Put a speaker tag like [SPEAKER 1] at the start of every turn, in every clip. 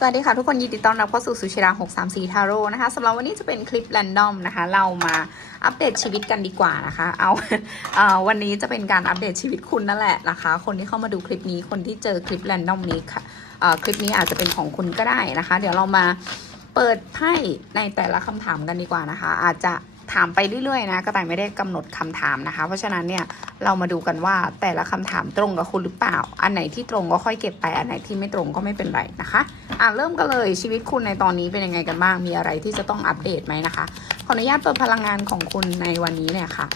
[SPEAKER 1] สวัสดีค่ะทุกคนยินดีต้อนรับเข้าสู่สุชิรา634 ทาโร่นะคะสำหรับวันนี้จะเป็นคลิปแรนดอมนะคะ เรามาอัปเดตชีวิตกันดีกว่านะคะ เอาเอวันนี้จะเป็นการอัปเดตชีวิตคุณนั่นแหละนะคะ คนที่เข้ามาดูคลิปนี้คนที่เจอคลิปแรนดอมนี้ค่ะคลิปนี้อาจจะเป็นของคุณก็ได้นะคะ เดี๋ยวเรามาเปิดไพ่ในแต่ละคำถามกันดีกว่านะคะ อาจจะ ถามไปเรื่อยๆนะกระต่ายไม่ได้กำหนดคำถามนะคะ เพราะฉะนั้นเนี่ยเรามาดูกันว่าแต่ละคำถามตรงกับคุณหรือเปล่า อันไหนที่ตรงก็ค่อยเก็บไปอันไหนที่ไม่ตรงก็ไม่เป็นไรนะคะอะเริ่มกันเลยชีวิตคุณในตอนนี้เป็นยังไงกันบ้างมีอะไรที่จะต้องอัปเดตไหมนะคะขออนุญาตเปิดพลังงานของคุณในวันนี้เนี่ยค่ะ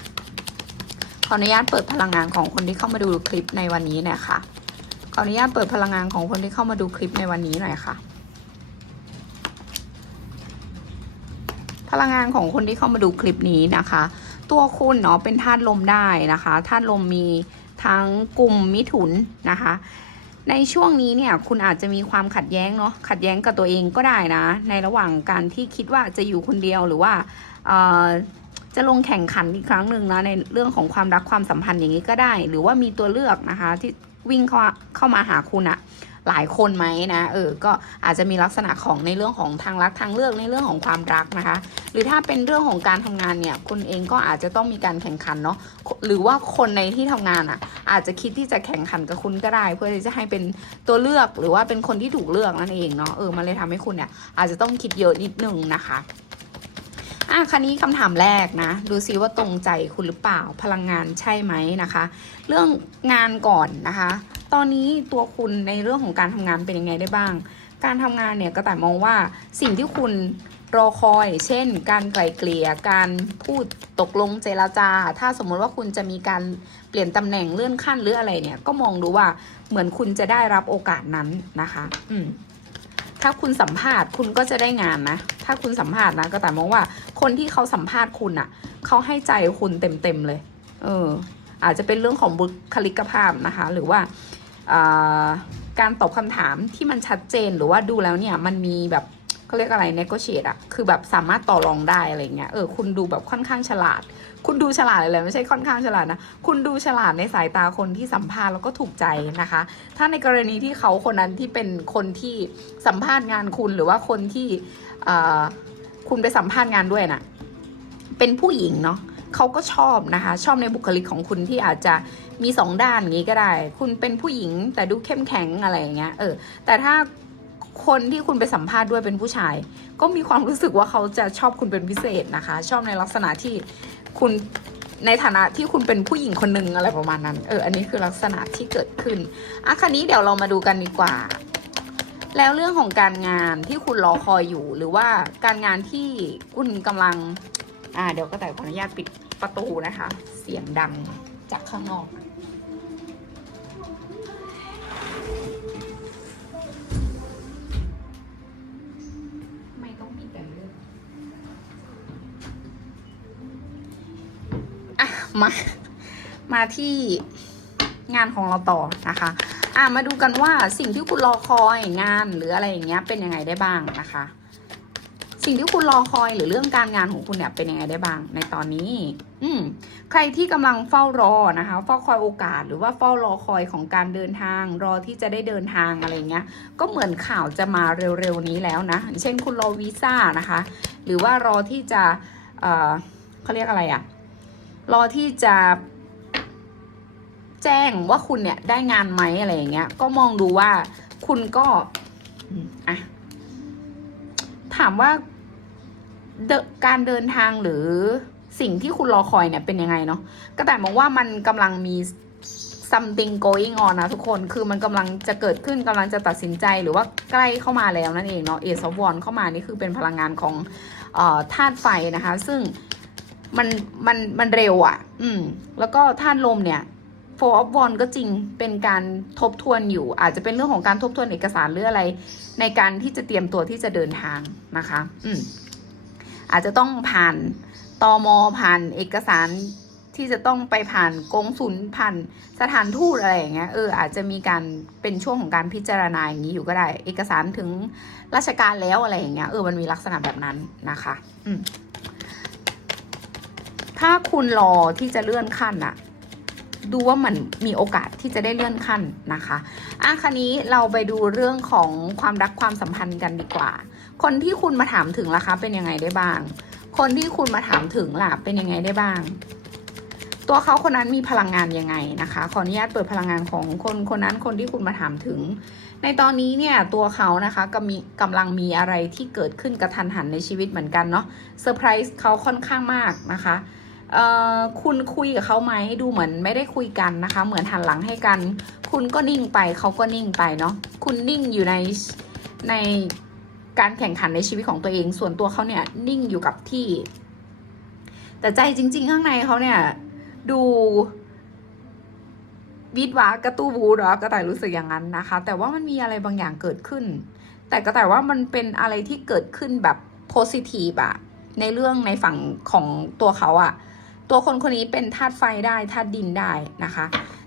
[SPEAKER 1] ขออนุญาตเปิดพลังงานของคนที่เข้ามาดูคลิปในวันนี้เนี่ยค่ะขออนุญาตเปิดพลังงานของคนที่เข้ามาดูคลิปในวันนี้หน่อยค่ะ พลังงานของคนที่เข้ามาดูคลิปนี้นะคะ ตัวคุณเนาะเป็นธาตุลมได้นะคะธาตุลมมีทั้งกลุ่มมิถุนนะคะ ในช่วงนี้เนี่ยคุณอาจจะมีความขัดแย้งเนาะขัดแย้งกับตัวเองก็ได้นะ ในระหว่างการที่คิดว่าจะอยู่คนเดียวหรือว่าจะลงแข่งขันอีกครั้งหนึ่งนะในเรื่องของความรักความสัมพันธ์อย่างนี้ก็ได้ หรือว่ามีตัวเลือกนะคะที่วิ่งเข้าเข้ามาหาคุณอะ หลายคนไหมนะเออก็อาจจะมีลักษณะของในเรื่องของทางรักทางเลือกในเรื่องของความรักนะคะ หรือถ้าเป็นเรื่องของการทำงานเนี่ยคุณเองก็อาจจะต้องมีการแข่งขันเนาะหรือว่าคนในที่ทำงานอะ อาจจะคิดที่จะแข่งขันกับคุณก็ได้ เพื่อที่จะให้เป็นตัวเลือกหรือว่าเป็นคนที่ถูกเลือกนั่นเองเนาะเออมันเลยทำให้คุณเนี่ยอาจจะต้องคิดเยอะนิดนึงนะคะอะคันนี้คำถามแรกนะ ดูซิว่าตรงใจคุณหรือเปล่าพลังงานใช่ไหมนะคะ เรื่องงานก่อนนะคะ ตอนนี้ตัวคุณในเรื่องของการทำงานเป็นยังไงได้บ้าง การทำงานเนี่ยก็แต่มองว่าสิ่งที่คุณรอคอย เช่น การไกล่เกลี่ย การพูดตกลงเจรจา ถ้าสมมติว่าคุณจะมีการเปลี่ยนตำแหน่งเลื่อนขั้นหรืออะไรเนี่ย ก็มองดูว่าเหมือนคุณจะได้รับโอกาสนั้นนะคะ อืมถ้าคุณสัมภาษณ์คุณก็จะได้งานนะ ถ้าคุณสัมภาษณ์นะก็แต่มองว่าคนที่เขาสัมภาษณ์คุณอะ่ะ เขาให้ใจคุณเต็มๆเลย เออ อาจจะเป็นเรื่องของบุคลิกภาพนะคะ หรือว่า การตอบคำถามที่มันชัดเจนหรือว่าดูแล้วเนี่ยมันมีแบบเขาเรียกอะไร negotiate อะคือแบบสามารถต่อรองได้อะไรเงี้ย เออ คุณดูแบบค่อนข้างฉลาด คุณดูฉลาดเลยไม่ใช่ค่อนข้างฉลาดนะ คุณดูฉลาดในสายตาคนที่สัมภาษณ์แล้วก็ถูกใจนะคะ ถ้าในกรณีที่เขาคนนั้นที่เป็นคนที่สัมภาษณ์งานคุณหรือว่าคนที่คุณไปสัมภาษณ์งานด้วยน่ะ เป็นผู้หญิงเนาะเขาก็ชอบนะคะ ชอบในบุคลิกของคุณที่อาจจะ มีสองด้านอย่างนี้ก็ได้ คุณเป็นผู้หญิงแต่ดูเข้มแข็งอะไรอย่างเงี้ย เออ แต่ถ้าคนที่คุณไปสัมภาษณ์ด้วยเป็นผู้ชาย ก็มีความรู้สึกว่าเขาจะชอบคุณเป็นพิเศษนะคะ ชอบในลักษณะที่คุณในฐานะที่คุณเป็นผู้หญิงคนหนึ่งอะไรประมาณนั้น เออ อันนี้คือลักษณะที่เกิดขึ้นอะคันนี้เดี๋ยวเรามาดูกันดีกว่า แล้วเรื่องของการงานที่คุณรอคอยอยู่ หรือว่าการงานที่คุณกำลัง อ่า เดี๋ยวก็แต่ขออนุญาตปิดประตูนะคะ เสียงดังจากข้างนอก มา มาที่งานของเราต่อนะคะ อะมาดูกันว่าสิ่งที่คุณรอคอยงานหรืออะไรอย่างเงี้ยเป็นยังไงได้บ้างนะคะ สิ่งที่คุณรอคอยหรือเรื่องการงานของคุณเนี่ยเป็นยังไงได้บ้าง ในตอนนี้ อืมใครที่กำลังเฝ้ารอนะคะเฝ้าคอยโอกาสหรือว่าเฝ้ารอคอยของการเดินทาง รอที่จะได้เดินทางอะไรเงี้ย ก็เหมือนข่าวจะมาเร็วๆนี้แล้วนะเช่นคุณรอวีซ่านะคะ หรือว่ารอที่จะเอ่อเขาเรียกอะไรอะ รอที่จะแจ้งว่าคุณเนี่ยได้งานไหมอะไรอย่างเงี้ย ก็มองดูว่าคุณก็อะถามว่าการเดินทางหรือสิ่งที่คุณรอคอยเนี่ยเป็นยังไงเนาะก็แต่มองว่ามันกำลังมี something going on นะทุกคนคือมันกำลังจะเกิดขึ้นกำลังจะตัดสินใจหรือว่าใกล้เข้ามาแล้วนั่นเองเนาะเอซอฟวอนเข้ามานี่คือเป็นพลังงานของธาตุไฟนะคะ ซึ่ง มันมันมันเร็วอะ่ะ อืม แล้วก็ธาตุลมเนี่ย four of wands ก็จริงเป็นการทบทวนอยู่ อาจจะเป็นเรื่องของการทบทวนเอกสารหรืออะไร ในการที่จะเตรียมตัวที่จะเดินทางนะคะ อืม อาจจะต้องผ่านตอมผ่านเอกสารที่จะต้องไปผ่านกงสุลผ่านสถานทูตอะไรอย่างเงี้ยเอออาจจะมีการเป็นช่วงของการพิจารณาอย่างนี้อยู่ก็ได้ เอกสารถึงราชการแล้วอะไรอย่างเงี้ยเออมันมีลักษณะแบบนั้นนะคะ อืม ถ้าคุณรอที่จะเลื่อนขั้นอะดูว่ามันมีโอกาสที่จะได้เลื่อนขั้นนะคะอะคันนี้เราไปดูเรื่องของความรักความสัมพันธ์กันดีกว่า คนที่คุณมาถามถึงล่ะคะ เป็นยังไงได้บ้าง คนที่คุณมาถามถึงล่ะเป็นยังไงได้บ้าง ตัวเขาคนนั้นมีพลังงานยังไงนะคะ ขออนุญาตเปิดพลังงานของคนคนนั้นคนที่คุณมาถามถึง ในตอนนี้เนี่ยตัวเขานะคะก็มีกำลังมีอะไรที่เกิดขึ้นกระทันหันในชีวิตเหมือนกันเนาะเซอร์ไพรส์เขาค่อนข้างมากนะคะ คุณคุยกับเขาไหมดูเหมือนไม่ได้คุยกันนะคะ เหมือนหันหลังให้กัน คุณก็นิ่งไปเขาก็นิ่งไปเนาะคุณนิ่งอยู่ในในการแข่งขันในชีวิตของตัวเอง ส่วนตัวเขาเนี่ยนิ่งอยู่กับที่ แต่ใจจริง ๆ ข้างในเขาเนี่ย ดูวิดวากระตู้บูเนาะกระต่ายรู้สึกอย่างนั้นนะคะ แต่ว่ามันมีอะไรบางอย่างเกิดขึ้น แต่กระต่ายว่ามันเป็นอะไรที่เกิดขึ้นแบบโพซิทีฟอะในเรื่องในฝั่งของตัวเขาอะ ตัวคนคนนี้เป็นธาตุไฟได้ธาตุดินได้นะคะ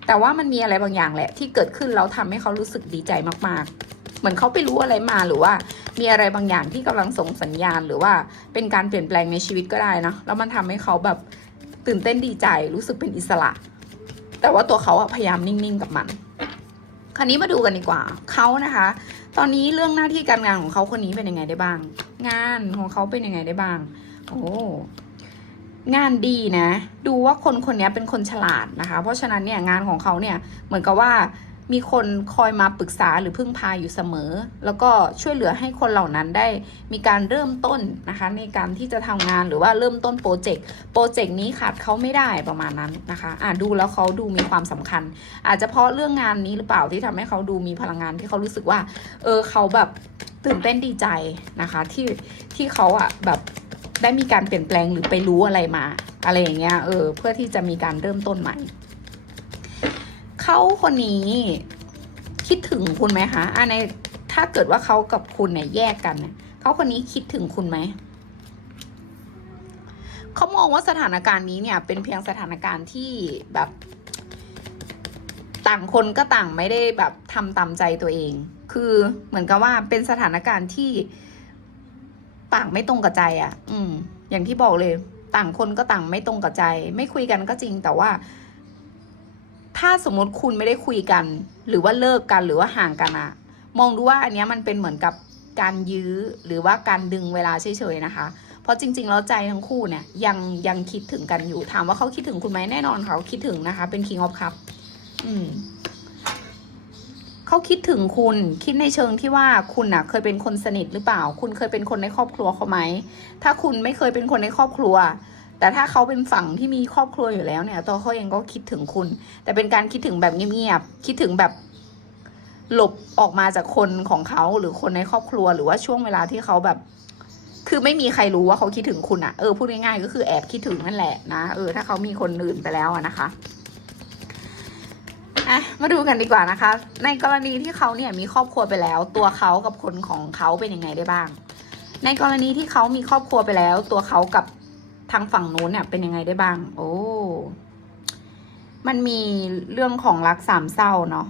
[SPEAKER 1] แต่ว่ามันมีอะไรบางอย่างแหละ ที่เกิดขึ้นแล้วทำให้เขารู้สึกดีใจมากๆ เหมือนเขาไปรู้อะไรมาหรือว่า มีอะไรบางอย่างที่กำลังส่งสัญญาณ หรือว่าเป็นการเปลี่ยนแปลงในชีวิตก็ได้นะแล้วมันทำให้เขาแบบตื่นเต้นดีใจรู้สึกเป็นอิสระ แต่ว่าตัวเขาพยายามนิ่งๆกับมันคราวนี้มาดูกันดีกว่าเขานะคะ ตอนนี้เรื่องหน้าที่การงานของเขาคนนี้เป็นยังไงได้บ้าง งานของเขาเป็นยังไงได้บ้าง โอ้ งานดีนะ ดูว่าคนคนนี้เป็นคนฉลาดนะคะ เพราะฉะนั้นเนี่ยงานของเขาเนี่ยเหมือนกับว่ามีคนคอยมาปรึกษาหรือพึ่งพาอยู่เสมอ แล้วก็ช่วยเหลือให้คนเหล่านั้นได้มีการเริ่มต้นนะคะ ในการที่จะทำงานหรือว่าเริ่มต้นโปรเจกต์โปรเจกต์นี้ขาดเขาไม่ได้ประมาณนั้นนะคะอ่าดูแล้วเขาดูมีความสำคัญ อาจจะเพราะเรื่องงานนี้หรือเปล่าที่ทำให้เขาดูมีพลังงานที่เขารู้สึกว่า เออเขาแบบตื่นเต้นดีใจนะคะ ที่ที่เขาอะแบบ ได้มีการเปลี่ยนแปลงหรือไปรู้อะไรมา อะไรอย่างเงี้ยเออเพื่อที่จะมีการเริ่มต้นใหม่เขาคนนี้คิดถึงคุณไหมคะอ่าในถ้าเกิดว่าเขากับคุณเนี่ยแยกกันเนี่ยเขาคนนี้คิดถึงคุณไหมเขามองว่าสถานการณ์นี้เนี่ยเป็นเพียงสถานการณ์ที่แบบ ต่างคนก็ต่างไม่ได้แบบทำตามใจตัวเอง คือเหมือนกับว่าเป็นสถานการณ์ที่ ต่างไม่ตรงกับใจอะ่ะ อืม อย่างที่บอกเลย ต่างคนก็ต่างไม่ตรงกับใจ ไม่คุยกันก็จริง แต่ว่า ถ้าสมมติคุณไม่ได้คุยกัน หรือว่าเลิกกันหรือว่าห่างกันอะมองดูว่าอันเนี้ยมันเป็นเหมือนกับการยื้อหรือว่าการดึงเวลาเฉยๆนะคะ เพราะจริง ๆ แล้วใจทั้งคู่เนี่ย ยังยังคิดถึงกันอยู่ ถามว่าเขาคิดถึงคุณไหมแน่นอนเขาคิดถึงนะคะ เป็น King of Cup อืม เขาคิดถึงคุณคิดในเชิงที่ว่าคุณน่ะเคยเป็นคนสนิทหรือเปล่า คุณเคยเป็นคนในครอบครัวเขาไหม ถ้าคุณไม่เคยเป็นคนในครอบครัว แต่ถ้าเขาเป็นฝั่งที่มีครอบครัวอยู่แล้วเนี่ย ตัวเขาเองก็คิดถึงคุณ แต่เป็นการคิดถึงแบบเงียบๆคิดถึงแบบหลบออกมาจากคนของเขาหรือคนในครอบครัวหรือว่าช่วงเวลาที่เขาแบบ คือไม่มีใครรู้ว่าเขาคิดถึงคุณอะเออพูดง่ายๆก็คือแอบคิดถึงนั่นแหละนะเออถ้าเขามีคนอื่นไปแล้วอะนะคะ อะมาดูกันดีกว่านะคะ ในกรณีที่เขาเนี่ยมีครอบครัวไปแล้ว ตัวเขากับคนของเขาเป็นยังไงได้บ้าง ในกรณีที่เขามีครอบครัวไปแล้ว ตัวเขากับทางฝั่งนู้นเนี่ยเป็นยังไงได้บ้าง โอ้ มันมีเรื่องของรักสามเศร้าเนาะ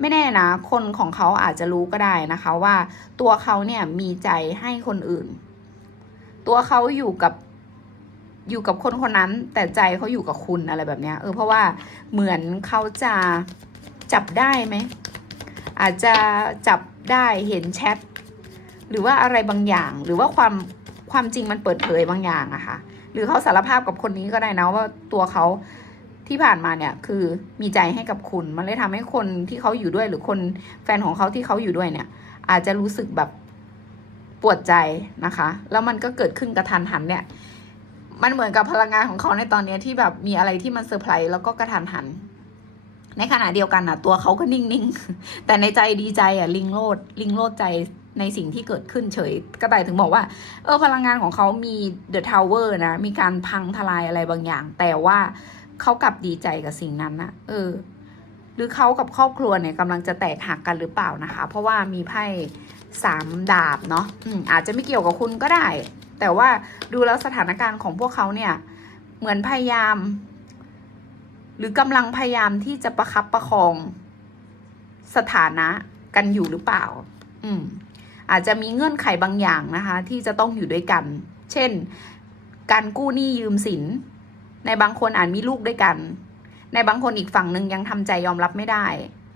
[SPEAKER 1] ไม่แน่นะ คนของเขาอาจจะรู้ก็ได้นะคะว่าตัวเขาเนี่ยมีใจให้คนอื่น ตัวเขาอยู่กับ อยู่กับคนคนนั้น แต่ใจเขาอยู่กับคุณอะไรแบบเนี้ยเออเพราะว่าเหมือนเขาจะจับได้ไหมอาจจะจับได้เห็นแชทหรือว่าอะไรบางอย่าง หรือว่าความความจริงมันเปิดเผยบางอย่างอะค่ะ หรือเขาสารภาพกับคนนี้ก็ได้นะว่าตัวเขาที่ผ่านมาเนี่ยคือมีใจให้กับคุณ มันเลยทำให้คนที่เขาอยู่ด้วย หรือคนแฟนของเขาที่เขาอยู่ด้วยเนี่ย อาจจะรู้สึกแบบปวดใจนะคะ แล้วมันก็เกิดขึ้นกระทันหันเนี่ย มันเหมือนกับพลังงานของเขาในตอนนี้ที่แบบมีอะไรที่มันเซอร์ไพรส์แล้วก็กระทันหัน ในขณะเดียวกันน่ะตัวเขาก็นิ่งๆ แต่ในใจดีใจอะลิงโลดลิงโลดใจในสิ่งที่เกิดขึ้นเฉยกระต่ายถึงบอกว่า เออพลังงานของเขามีเดอะทาวเวอร์นะ มีการพังทลายอะไรบางอย่าง แต่ว่าเขากลับดีใจกับสิ่งนั้นนะเออ หรือเขากับครอบครัวเนี่ยกำลังจะแตกหักกันหรือเปล่านะคะ เพราะว่ามีไพ่สามดาบเนาะอืมอาจจะไม่เกี่ยวกับคุณก็ได้ แต่ว่าดูแล้วสถานการณ์ของพวกเขาเนี่ย เหมือนพยายาม หรือกำลังพยายามที่จะประคับประคอง สถานะกันอยู่หรือเปล่า อืม อาจจะมีเงื่อนไขบางอย่างนะคะ ที่จะต้องอยู่ด้วยกัน เช่น การกู้หนี้ยืมสิน ในบางคนอาจมีลูกด้วยกัน ในบางคนอีกฝั่งหนึ่งยังทำใจยอมรับไม่ได้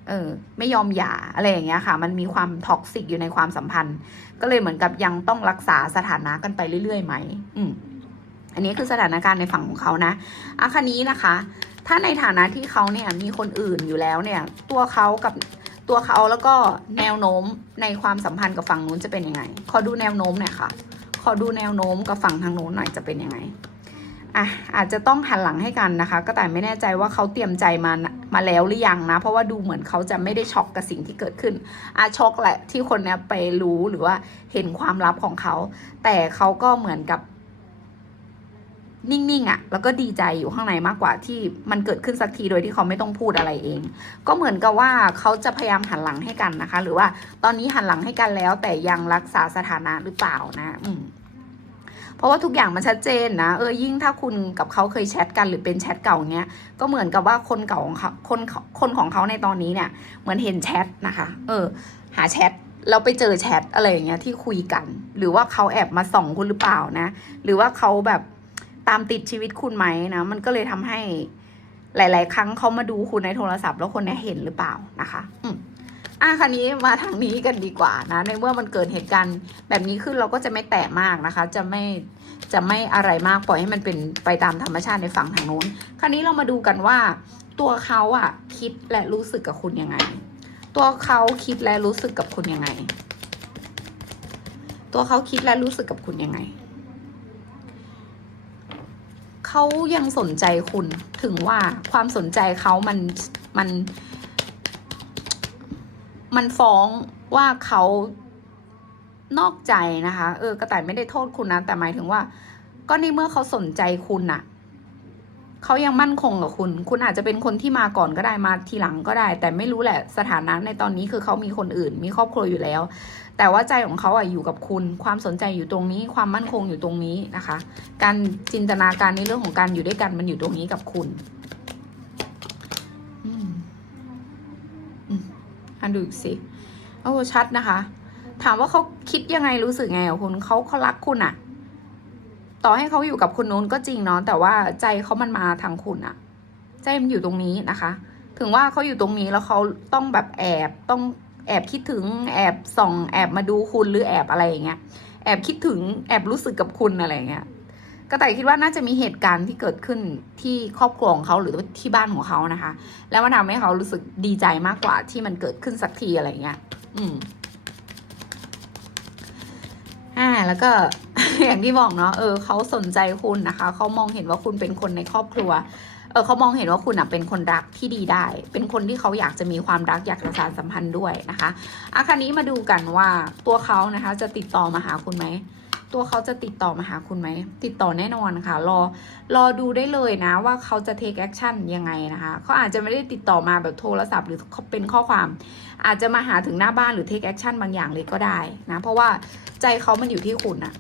[SPEAKER 1] เออไม่ยอมหย่าอะไรอย่างเงี้ยค่ะ มันมีความท็อกซิกอยู่ในความสัมพันธ์ ก็เลยเหมือนกับยังต้องรักษาสถานะกันไปเรื่อยๆไหมอืมอันนี้คือสถานการณ์ในฝั่งของเขานะอาคันนี้นะคะ ถ้าในฐานะที่เขาเนี่ยมีคนอื่นอยู่แล้วเนี่ย ตัวเขากับตัวเขาแล้วก็แนวโน้มในความสัมพันธ์กับฝั่งนู้นจะเป็นยังไง ขอดูแนวโน้มหน่อยค่ะ ขอดูแนวโน้มกับฝั่งทางโน้นหน่อยจะเป็นยังไง อะอาจจะต้องหันหลังให้กันนะคะ ก็แต่ไม่แน่ใจว่าเขาเตรียมใจมามาแล้วหรือยังนะ เพราะว่าดูเหมือนเขาจะไม่ได้ช็อกกับสิ่งที่เกิดขึ้นอาช็อกแหละที่คนนี้ไปรู้หรือว่าเห็นความลับของเขา แต่เขาก็เหมือนกับนิ่งๆอะ่ะ แล้วก็ดีใจอยู่ข้างในมากกว่าที่มันเกิดขึ้นสักทีโดยที่เขาไม่ต้องพูดอะไรเอง ก็เหมือนกับว่าเขาจะพยายามหันหลังให้กันนะคะ หรือว่าตอนนี้หันหลังให้กันแล้วแต่ยังรักษาสถานะหรือเปล่านะ อืม เพราะว่าทุกอย่างมันชัดเจนนะเออยิ่งถ้าคุณกับเขาเคยแชทกันหรือเป็นแชทเก่าเนี้ยก็เหมือนกับว่าคนเก่าของเขาคนคนของเขาในตอนนี้เนี่ยเหมือนเห็นแชทนะคะ เออ หาแชทแล้วไปเจอแชทอะไรอย่างเงี้ยที่คุยกัน หรือว่าเขาแอบมาส่องคุณหรือเปล่านะ หรือว่าเขาแบบตามติดชีวิตคุณไหมนะมันก็เลยทำให้หลาย ๆ ครั้งเขามาดูคุณในโทรศัพท์ แล้วคนนี้เห็นหรือเปล่านะคะ อืม อะคันนี้มาทางนี้กันดีกว่านะในเมื่อมันเกิดเหตุการณ์แบบนี้ขึ้นเราก็จะไม่แตะมากนะคะ จะไม่จะไม่อะไรมากปล่อยให้มันเป็นไปตามธรรมชาติในฝั่งทางโน้นคราวนี้เรามาดูกันว่า ตัวเขาอะคิดและรู้สึกกับคุณยังไง ตัวเขาคิดและรู้สึกกับคุณยังไง ตัวเขาคิดและรู้สึกกับคุณยังไงเขายังสนใจคุณถึงว่าความสนใจเขามันมัน มันฟ้องว่าเขานอกใจนะคะ เออกระต่ายไม่ได้โทษคุณนะ แต่หมายถึงว่า ก็ในเมื่อเขาสนใจคุณน่ะ เขายังมั่นคงกับคุณ คุณอาจจะเป็นคนที่มาก่อนก็ได้มาทีหลังก็ได้ แต่ไม่รู้แหละสถานะในตอนนี้คือเขามีคนอื่น มีครอบครัวอยู่แล้ว แต่ว่าใจของเขาอะอยู่กับคุณ ความสนใจอยู่ตรงนี้ ความมั่นคงอยู่ตรงนี้นะคะ การจินตนาการในเรื่องของการอยู่ด้วยกันมันอยู่ตรงนี้กับคุณ อืม อืม อันดูอีกสิโอ้ชัดนะคะ ถามว่าเขาคิดยังไงรู้สึกไงกับคุณเขาเขารักคุณอะต่อให้เขาอยู่กับคุณนู้นก็จริงเนาะแต่ว่าใจเขามันมาทางคุณอะใจมันอยู่ตรงนี้นะคะ ถึงว่าเขาอยู่ตรงนี้แล้วเขาต้องแบบแอบต้องแอบคิดถึงแอบส่องแอบมาดูคุณหรือแอบอะไรอย่างเงี้ยแอบคิดถึงแอบรู้สึกกับคุณอะไรอย่างเงี้ย กระต่ายคิดว่าน่าจะมีเหตุการณ์ที่เกิดขึ้นที่ครอบครัวของเขาหรือที่บ้านของเขานะคะ แล้วมันทำให้เขารู้สึกดีใจมากกว่าที่มันเกิดขึ้นสักทีอะไรอย่างเงี้ย อืมอ่าแล้วก็ อย่างที่บอกเนาะเออเขาสนใจคุณนะคะเขามองเห็นว่าคุณเป็นคนในครอบครัวเออเขามองเห็นว่าคุณอะเป็นคนรักที่ดีได้ เป็นคนที่เขาอยากจะมีความรักอยากจะสานสัมพันธ์ด้วยนะคะอาคันนี้มาดูกันว่าตัวเขานะคะ จะติดต่อมาหาคุณไหม ตัวเขาจะติดต่อมาหาคุณไหม ติดต่อแน่นอนค่ะ รอรอดูได้เลยนะว่าเขาจะ take action ยังไงนะคะเขาอาจจะไม่ได้ติดต่อมาแบบโทรศัพท์หรือเป็นข้อความ อาจจะมาหาถึงหน้าบ้านหรือ take action บางอย่างเลยก็ได้นะ เพราะว่าใจเขามันอยู่ที่คุณอะ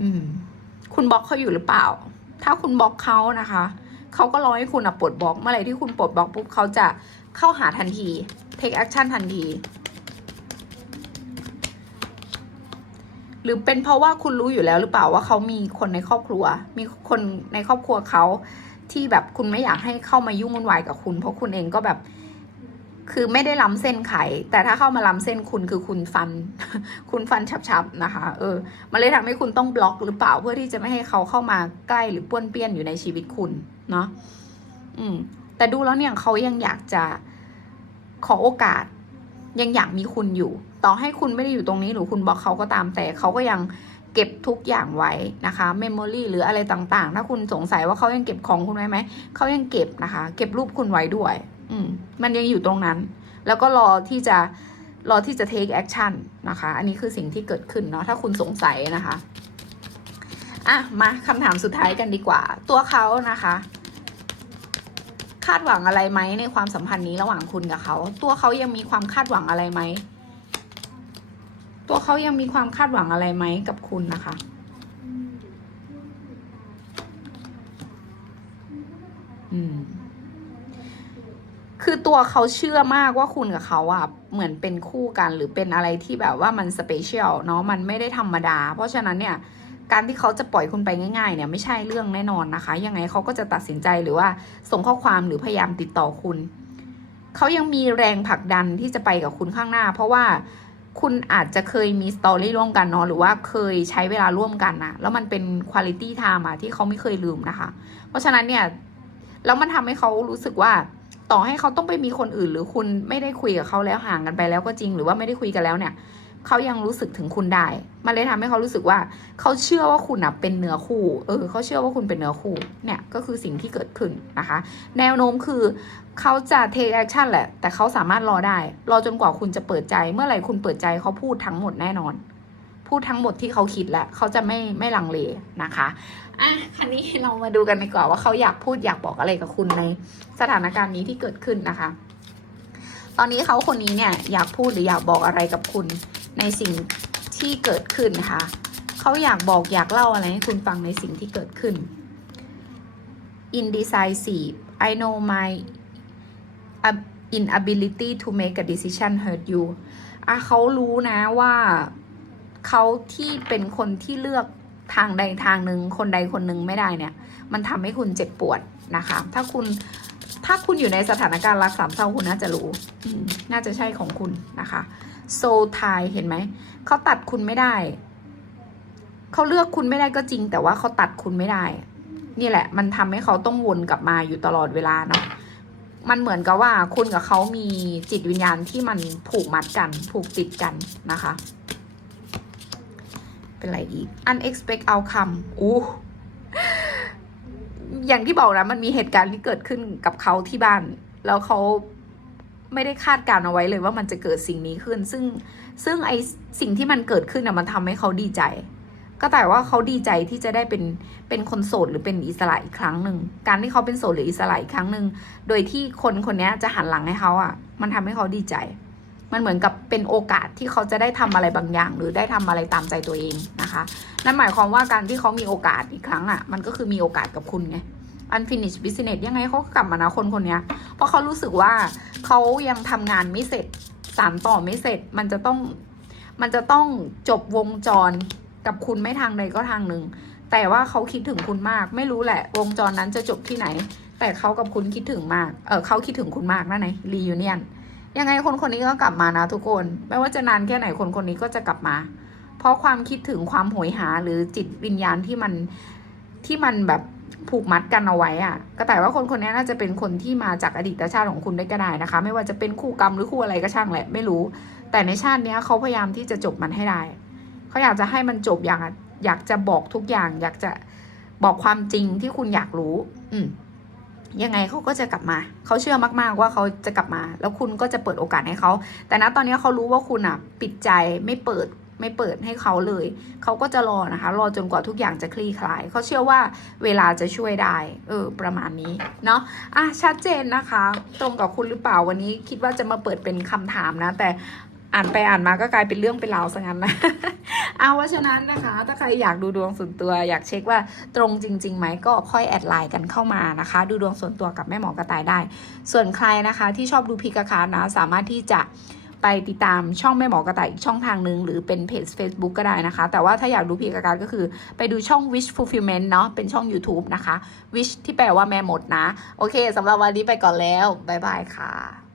[SPEAKER 1] อืม คุณบล็อกเขาอยู่หรือเปล่า ถ้าคุณบล็อกเขานะคะเขาก็รอให้คุณอะปลดบล็อกเมื่อไหร่ที่คุณปลดบล็อกปุ๊บเขาจะเข้าหาทันที take action ทันที หรือเป็นเพราะว่าคุณรู้อยู่แล้วหรือเปล่าว่าเขามีคนในครอบครัว มีคนในครอบครัวเขาที่แบบคุณไม่อยากให้เข้ามายุ่งวุ่นวายกับคุณ เพราะคุณเองก็แบบ คือไม่ได้ล้ำเส้นไข แต่ถ้าเข้ามาล้ำเส้นคุณคือคุณฟัน คุณฟันฉับๆนะคะ เออมันเลยทำให้คุณต้องบล็อกหรือเปล่าเพื่อที่จะไม่ให้เขาเข้ามาใกล้หรือป้วนเปี้ยนอยู่ในชีวิตคุณเนาะอืม แต่ดูแล้วเนี่ยเขายังอยากจะขอโอกาส ยังอยากมีคุณอยู่ ต่อให้คุณไม่ได้อยู่ตรงนี้หรือคุณบอกเขาก็ตามแต่เขาก็ยังเก็บทุกอย่างไว้นะคะเมมโมรีหรืออะไรต่างๆ ถ้าคุณสงสัยว่าเขายังเก็บของคุณไว้ไหม เขายังเก็บนะคะ เก็บรูปคุณไว้ด้วย อืมมันยังอยู่ตรงนั้น แล้วก็รอที่จะรอที่จะ take action นะคะ อันนี้คือสิ่งที่เกิดขึ้นเนาะถ้าคุณสงสัยนะคะอะมาคำถามสุดท้ายกันดีกว่า ตัวเขานะคะ คาดหวังอะไรไหมในความสัมพันธ์นี้ระหว่างคุณกับเขา ตัวเขายังมีความคาดหวังอะไรไหม ตัวเขายังมีความคาดหวังอะไรไหมกับคุณนะคะ อืม คือตัวเขาเชื่อมากว่าคุณกับเขาอะเหมือนเป็นคู่กันหรือเป็นอะไรที่แบบว่ามันสเปเชียลเนาะ มันไม่ได้ธรรมดา เพราะฉะนั้นเนี่ย การที่เขาจะปล่อยคุณไปง่ายๆเนี่ยไม่ใช่เรื่องแน่นอนนะคะ ยังไงเขาก็จะตัดสินใจหรือว่าส่งข้อความหรือพยายามติดต่อคุณ เขายังมีแรงผลักดันที่จะไปกับคุณข้างหน้า เพราะว่าคุณอาจจะเคยมีสตอรี่ร่วมกันเนาะหรือว่าเคยใช้เวลาร่วมกันนะแล้วมันเป็นคุณ i t y time อะที่เขาไม่เคยลืมนะคะ เพราะฉะนั้นเนี่ยแล้วมันทำให้เขารู้สึกว่าต่อให้เขาต้องไปมีคนอื่น หรือคุณไม่ได้คุยกับเขาแล้วห่างกันไปแล้วก็จริง หรือว่าไม่ได้คุยกันแล้วเนี่ย เขายังรู้สึกถึงคุณได้ มันเลยทำให้เขารู้สึกว่า เขาเชื่อว่าคุณอะเป็นเนื้อคู่ เออ เขาเชื่อว่าคุณเป็นเนื้อคู่ เนี่ยก็คือสิ่งที่เกิดขึ้นนะคะ แนวโน้มคือเขาจะ take action แหละ แต่เขาสามารถรอได้ รอจนกว่าคุณจะเปิดใจ เมื่อไหร่คุณเปิดใจเขาพูดทั้งหมดแน่นอน พูดทั้งหมดที่เขาคิดแล้วเขาจะไม่ไม่ลังเลนะคะอะคันนี้เรามาดูกันดีกว่าว่าเขาอยากพูดอยากบอกอะไรกับคุณในสถานการณ์นี้ที่เกิดขึ้นนะคะ ตอนนี้เขาคนนี้เนี่ยอยากพูดหรืออยากบอกอะไรกับคุณ ในสิ่งที่เกิดขึ้นนะคะเขาอยากบอกอยากเล่าอะไรให้คุณฟังในสิ่งที่เกิดขึ้น indecisive I know my inability to make a decision hurt you อะเขารู้นะว่าเขาที่เป็นคนที่เลือกทางใดทางหนึ่งคนใดคนหนึ่งไม่ได้เนี่ย มันทำให้คุณเจ็บปวดนะคะ ถ้าคุณถ้าคุณอยู่ในสถานการณ์รักสามเศร้าคุณน่าจะรู้ น่าจะใช่ของคุณนะคะ โซทายเห็นไหม เขาตัดคุณไม่ได้ เขาเลือกคุณไม่ได้ก็จริง แต่ว่าเขาตัดคุณไม่ได้ นี่แหละ มันทำให้เขาต้องวนกลับมาอยู่ตลอดเวลาเนาะ มันเหมือนกับว่าคุณกับเขามีจิตวิญญาณที่มันผูกมัดกันผูกติดกันนะคะ เป็นอะไรอีก Unexpect outcome อู้อย่างที่บอกนะมันมีเหตุการณ์ที่เกิดขึ้นกับเขาที่บ้าน แล้วเขา ไม่ได้คาดการณ์เอาไว้เลยว่ามันจะเกิดสิ่งนี้ขึ้น ซึ่งซึ่งไอสิ่งที่มันเกิดขึ้นน่ะมันทำให้เขาดีใจ ก็แต่ว่าเขาดีใจที่จะได้เป็นเป็นคนโสดหรือเป็นอิสระอีกครั้งหนึ่งการที่เขาเป็นโสดหรืออิสระอีกครั้งหนึ่งโดยที่คนคนนี้จะหันหลังให้เขาอะมันทำให้เขาดีใจ มันเหมือนกับเป็นโอกาสที่เขาจะได้ทำอะไรบางอย่าง หรือได้ทำอะไรตามใจตัวเองนะคะ นั่นหมายความว่าการที่เขามีโอกาสอีกครั้งอะมันก็คือมีโอกาสกับคุณไง unfinished business ยังไงเขากลับมานะคนคนนี้เพราะเขารู้สึกว่าเขายังทำงานไม่เสร็จสารต่อไม่เสร็จมันจะต้องมันจะต้องจบวงจรกับคุณไม่ทางใดก็ทางหนึ่ง แต่ว่าเขาคิดถึงคุณมาก ไม่รู้แหละ วงจรนั้นจะจบที่ไหน แต่เขากับคุณคิดถึงมาก เออเขาคิดถึงคุณมากนั่นไงรียูเนียนยังไงคนคนนี้ก็กลับมานะทุกคน ไม่ว่าจะนานแค่ไหนคนคนนี้ก็จะกลับมา เพราะความคิดถึงความโหยหาหรือจิตวิญญาณที่มันที่มันแบบ ผูกมัดกันเอาไว้อะก็แต่ว่าคนคนนี้น่าจะเป็นคนที่มาจากอดีตชาติของคุณได้ก็ได้นะคะ ไม่ว่าจะเป็นคู่กรรมหรือคู่อะไรก็ช่างแหละไม่รู้ แต่ในชาตินี้เขาพยายามที่จะจบมันให้ได้เขาอยากจะให้มันจบอย่างอยากจะบอกทุกอย่าง อยากจะบอกความจริงที่คุณอยากรู้ อืมยังไงเขาก็จะกลับมา เขาเชื่อมากๆว่าเขาจะกลับมา แล้วคุณก็จะเปิดโอกาสให้เขา แต่ณตอนนี้เขารู้ว่าคุณอะ ปิดใจไม่เปิด ไม่เปิดให้เขาเลย เขาก็จะรอนะคะ รอจนกว่าทุกอย่างจะคลี่คลาย เขาเชื่อว่าเวลาจะช่วยได้ เออ ประมาณนี้ เนาะอะ ชัดเจนนะคะ ตรงกับคุณหรือเปล่าวันนี้คิดว่าจะมาเปิดเป็นคำถามนะ แต่อ่านไปอ่านมาก็กลายเป็นเรื่องเป็นราวซะงั้นนะเอาว่าฉะนั้นนะคะ ถ้าใครอยากดูดวงส่วนตัว อยากเช็คว่าตรงจริงๆไหมก็ค่อยแอดไลน์กันเข้ามานะคะ ดูดวงส่วนตัวกับแม่หมอกระต่ายได้ ส่วนใครนะคะ ที่ชอบดูพิกาคานะ สามารถที่จะ ไปติดตามช่องแม่หมอกระต่ายอีกช่องทางหนึ่งหรือเป็นเพจ Facebook ก็ได้นะคะ แต่ว่าถ้าอยากดูพีกาการก็คือไปดูช่อง Wish Fulfillment เนาะเป็นช่อง YouTube นะคะ Wish ที่แปลว่าแม่หมดนะ โอเคสำหรับวันนี้ไปก่อนแล้ว บ๊ายบายค่ะ